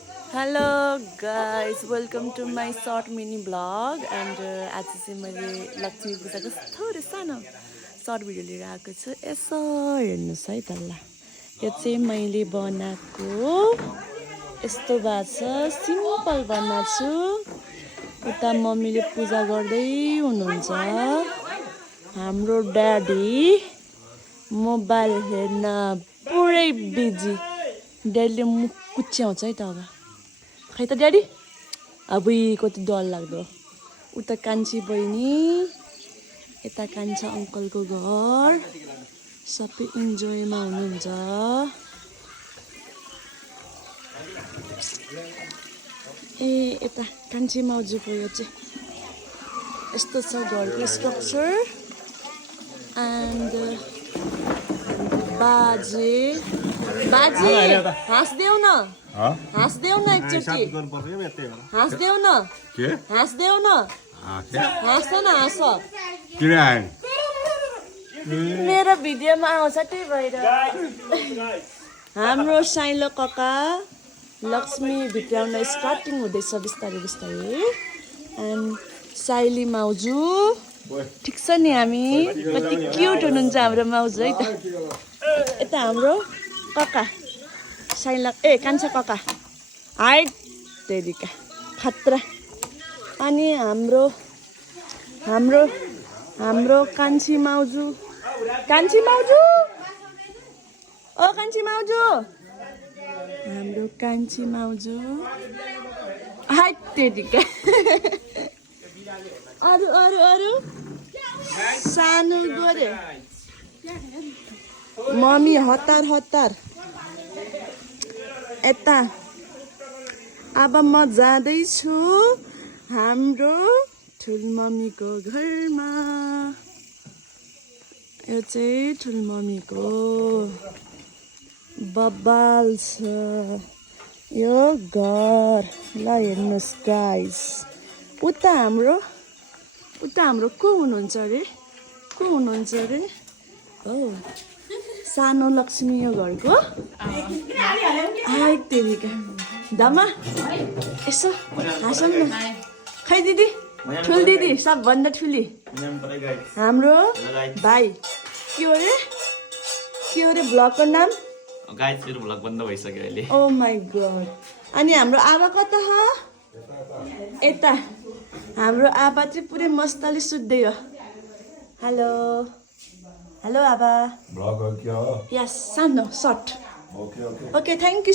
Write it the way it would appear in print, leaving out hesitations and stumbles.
Hello guys, welcome to my short mini vlog and आज चाहिँ मैले लक्ष्मी पूजाको थोरै सानो सर्ट भिडियो लिएर आएको छु। यसो हेर्नुहोस् है त ल, यो चाहिँ मैले बनाएको यस्तो भएको छ, सिम्पल बनाएको छु। उता मम्मीले पूजा गर्दै हुनुहुन्छ। हाम्रो ड्याडी मोबाइल हेर्न पुरै बिजी। ड्याडीले मुख कुच्याउँछ है त अब। खै त ड्याडी अबुई कति डर लाग्दो। उता कान्छी बहिनी, यता कान्छा अङ्कलको घर, सबै इन्जोयमा हुनुहुन्छ। ए यता कान्छी माउजूको यो चाहिँ यस्तो छ घरको स्ट्रक्चर। एन्ड बाजे बाजे हाँस्देऊ न, हाँस्देऊ न एकचोटि, हाँस्देऊ न, हाँस्देऊ न, हाँस न, हाँस। मेरो भिडियोमा आउँछ त्यही भएर। हाम्रो साइलो कका लक्ष्मी भित्राउन स्टार्टिङ हुँदैछ बिस्तारै बिस्तारै। एन्ड साइली माउजू ठिक छ नि, हामी कति क्युट हुनुहुन्छ हाम्रो माउजू है त। यता हाम्रो कका साइला कान्छा कका, हाइट तेरिका खतरा। अनि हाम्रो हाम्रो हाम्रो कान्छी माउजू, कान्छी माउजू, ओ कान्छी माउजू, हाम्रो कान्छी माउजू, हाइट तेरिका। अरू अरू अरू सानो गोरे मम्मी हतार हतार। यता अब म जाँदैछु हाम्रो ठुलमम्मीको घरमा। यो चाहिँ ठुलमम्मीको बब्बाल छ यो घर। ल हेर्नुहोस् गाइस, उता हाम्रो को हुनुहुन्छ अरे, को हुनुहुन्छ अरे? हो सानो लक्ष्मी यो घरको। हाई तेरिका दामा यसो हाँसौँ न। खै दिदी, ठुल दिदी, सबभन्दा ठुली हाम्रो भाइ। के हो रे, के हो रे भ्लगको नाम? गाइस मेरो भ्लग बन्द भइसक्यो अहिले। ओ माई गॉड। अनि हाम्रो आमा कता हो? यता हाम्रो आबा चाहिँ पुरै मस्तले सुत्दै हो। हेलो हेलो आबा। Vlog ook, ja. यस सानो short. Oké, oké. Okay thank you.